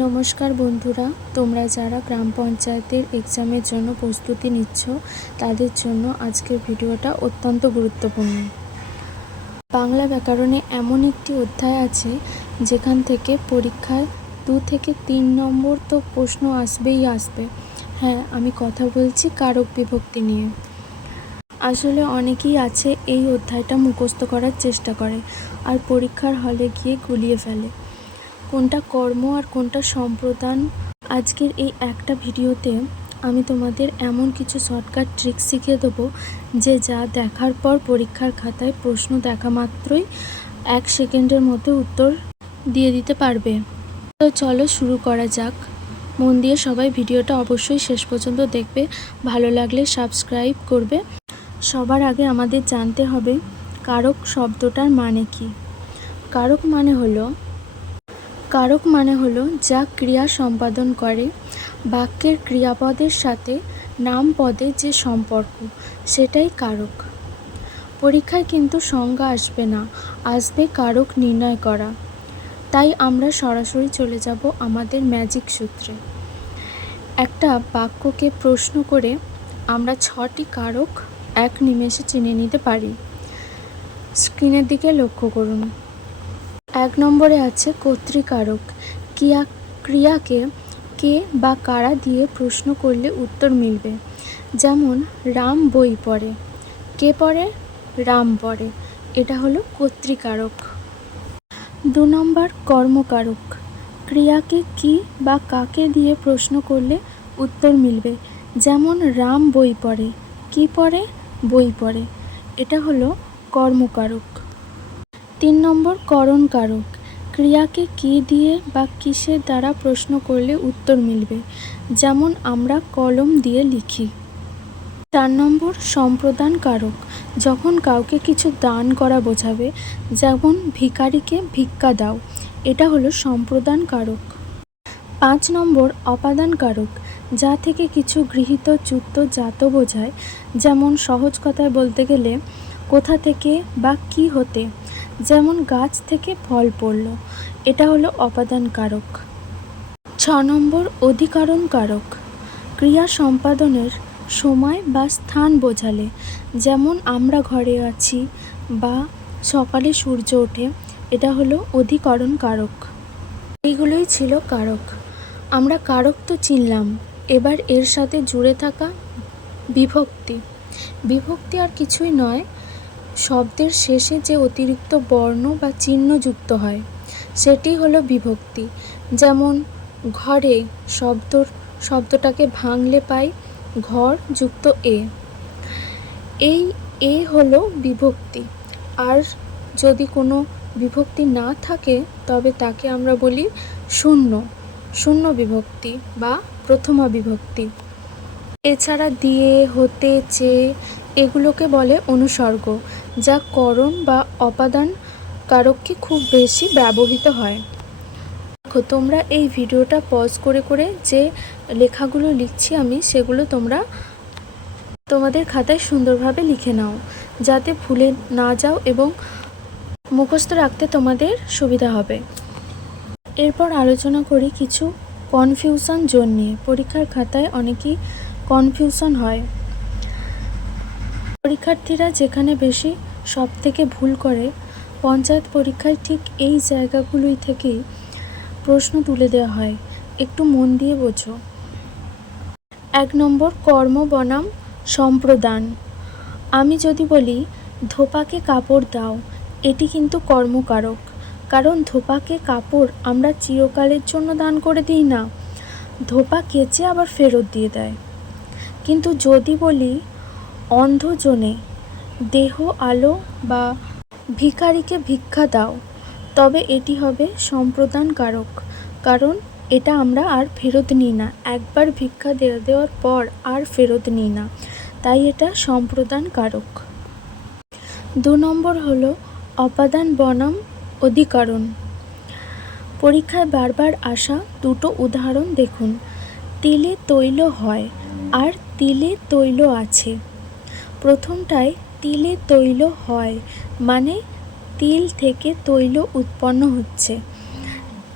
নমস্কার বন্ধুরা, তোমরা যারা গ্রাম পঞ্চায়েতের এক্সামের জন্য প্রস্তুতি নিচ্ছ তাদের জন্য আজকের ভিডিওটা অত্যন্ত গুরুত্বপূর্ণ। বাংলা ব্যাকরণে এমন একটি অধ্যায় আছে যেখান থেকে পরীক্ষায় 2 থেকে 3 নম্বর তো প্রশ্ন আসবেই আসবে। হ্যাঁ, আমি কথা বলছি কারক বিভক্তি নিয়ে। আসলে অনেকেই আছে এই অধ্যায়টা মুখস্থ করার চেষ্টা করে আর পরীক্ষার হলে গিয়ে গুলিয়ে ফেলে। কোনটা কর্ম আর কোনটা সম্প্রদান। আজকের এই একটা ভিডিওতে আমি তোমাদের এমন কিছু শর্টকাট ট্রিক শিখিয়ে দেবো যে যা দেখার পর পরীক্ষার খাতায় প্রশ্ন দেখা মাত্রই 1 সেকেন্ডের মধ্যে উত্তর দিয়ে দিতে পারবে। তো চলো শুরু করা যাক। মন দিয়ে সবাই ভিডিওটা অবশ্যই শেষ পর্যন্ত দেখবে, ভালো লাগলে সাবস্ক্রাইব করবে। সবার আগে আমাদের জানতে হবে কারক শব্দটার মানে কি। কারক মানে হলো যা ক্রিয়া সম্পাদন করে। বাক্যের ক্রিয়াপদের সাথে নাম পদে যে সম্পর্ক, সেটাই কারক। পরীক্ষায় কিন্তু সংজ্ঞা আসবে না, আসবে কারক নির্ণয় করা। তাই আমরা সরাসরি চলে যাব আমাদের ম্যাজিক সূত্রে। একটা বাক্যকে প্রশ্ন করে আমরা 6টি কারক এক নিমেষে চিনে নিতে পারি। স্ক্রিনের দিকে লক্ষ্য করুন। 1 নম্বরে আছে কর্তৃকারক। ক্রিয়াকে কে বা কারা দিয়ে প্রশ্ন করলে উত্তর মিলবে। যেমন রাম বই পড়ে। কে পড়ে? রাম পড়ে। এটা হলো কর্তৃকারক। 2 নম্বর কর্মকারক। ক্রিয়াকে কি বা কাকে দিয়ে প্রশ্ন করলে উত্তর মিলবে। যেমন রাম বই পড়ে। কি পড়ে? বই পড়ে। এটা হলো কর্মকারক। 3 নম্বর করণকারক। ক্রিয়াকে কি দিয়ে বা কিসের দ্বারা প্রশ্ন করলে উত্তর মিলবে। যেমন আমরা কলম দিয়ে লিখি। 4 নম্বর সম্প্রদান কারক। যখন কাউকে কিছু দান করা বোঝাবে, যেমন ভিখারিকে ভিক্ষা দাও। এটা হলো সম্প্রদান কারক। 5 নম্বর অপাদান কারক। যা থেকে কিছু গৃহীত চ্যুত জাত বোঝায়। যেমন সহজ কথায় বলতে গেলে কোথা থেকে বা কি হতে। যেমন গাছ থেকে ফল পড়ল। এটা হলো অপাদান কারক। 6 নম্বর অধিকরণ কারক। ক্রিয়া সম্পাদনের সময় বা স্থান বোঝালে। যেমন আমরা ঘরে আছি বা সকালে সূর্য ওঠে। এটা হলো অধিকরণ কারক। এইগুলোই ছিল কারক। আমরা কারক তো চিনলাম, এবার এর সাথে জুড়ে থাকা বিভক্তি। বিভক্তি আর কিছুই নয়, শব্দের শেষে যে অতিরিক্ত বর্ণ বা চিহ্ন যুক্ত হয় সেটি হলো বিভক্তি। যেমন ঘরে শব্দটাকে ভাঙলে পাই ঘর যুক্ত এ। এই এ হলো বিভক্তি। আর যদি কোনো বিভক্তি না থাকে তবে তাকে আমরা বলি শূন্য বিভক্তি বা প্রথমা বিভক্তি। এছাড়া দিয়ে, হতে, চেয়ে এগুলোকে বলে অনুসর্গ, যা করণ বা অপাদান কারককে খুব বেশি ব্যবহৃত হয়। দেখো, তোমরা এই ভিডিওটা পজ করে করে যে লেখাগুলো লিখছি আমি, সেগুলো তোমরা তোমাদের খাতায় সুন্দরভাবে লিখে নাও, যাতে ভুলে না যাও এবং মুখস্থ রাখতে তোমাদের সুবিধা হবে। এরপর আলোচনা করি কিছু কনফিউশন জোন নিয়ে। পরীক্ষার খাতায় অনেকই কনফিউশন হয়। পরীক্ষার্থীরা যেখানে বেশি সব থেকে ভুল করে, পঞ্চায়েত পরীক্ষায় ঠিক এই জায়গাগুলোই থেকেই প্রশ্ন তুলে দেওয়া হয়। একটু মন দিয়ে বোঝো। 1 নম্বর কর্ম বনাম সম্প্রদান। আমি যদি বলি ধোপাকে কাপড় দাও, এটি কিন্তু কর্মকারক। কারণ ধোপাকে কাপড় আমরা চিরকালের জন্য দান করে দিই না, ধোপা কেচে আবার ফেরত দিয়ে দেয়। কিন্তু যদি বলি অন্ধজনে দেহ আলো বা ভিখারিকে ভিক্ষা দাও, তবে এটি হবে সম্প্রদান কারক। কারণ এটা আমরা আর ফেরত নিই না, একবার ভিক্ষা দেওয়ার পর আর ফেরত নিই না, তাই এটা সম্প্রদান কারক। 2 নম্বর হলো অপাদান বনাম অধিকরণ। পরীক্ষায় বারবার আসা দুটো উদাহরণ দেখুন। তিলে তৈল হয় আর তিলে তৈল আছে। প্রথমটায় তিলে তৈল হয় মানে তিল থেকে তৈল উৎপন্ন হচ্ছে।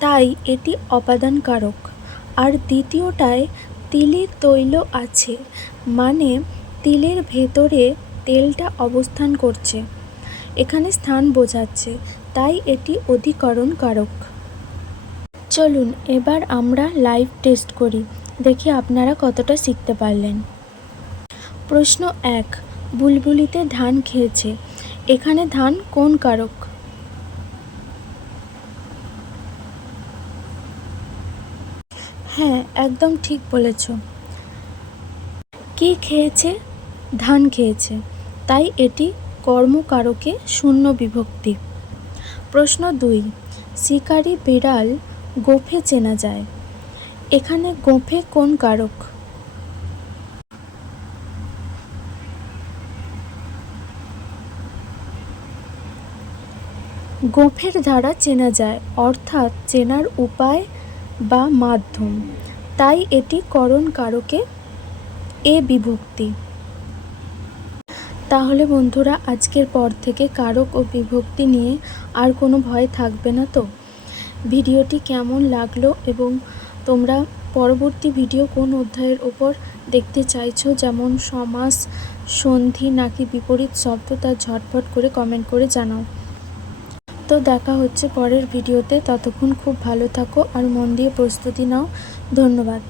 তাই এটি অপাদান কারক। আর দ্বিতীয়টায় তিলের তৈল আছে, মানে তিলের ভেতরে তেলটা অবস্থান করছে, এখানে স্থান বোঝাচ্ছে, তাই এটি অধিকরণ কারক। চলুন এবার আমরা লাইভ টেস্ট করি, দেখি আপনারা কতটা শিখতে পারলেন। প্রশ্ন 1, বুলবুলিতে ধান খেয়েছে, এখানে ধান কোন কারক? হ্যাঁ, একদম ঠিক বলেছ। কি খেয়েছে? ধান খেয়েছে, তাই এটি কর্মকারকে শূন্য বিভক্তি। প্রশ্ন 2, শিকারি বিড়াল গোঁফে চেনা যায়, এখানে গোঁফে কোন কারক? গোঁফের দ্বারা চেনা যায়, অর্থাৎ চেনার উপায় বা মাধ্যম, তাই এটি করণ কারকে এ বিভক্তি। তাহলে বন্ধুরা, আজকের পর থেকে কারক ও বিভক্তি নিয়ে আর কোনো ভয় থাকবে না তো? ভিডিওটি কেমন লাগলো এবং তোমরা পরবর্তী ভিডিও কোন অধ্যায়ের ওপর দেখতে চাইছো, যেমন সমাস, সন্ধি নাকি বিপরীত শব্দ, তা ঝটপট করে কমেন্ট করে জানাও। তো দেখা হচ্ছে পরের ভিডিওতে, ততক্ষণ খুব ভালো থাকো আর মন দিয়ে প্রস্তুতি নাও। ধন্যবাদ।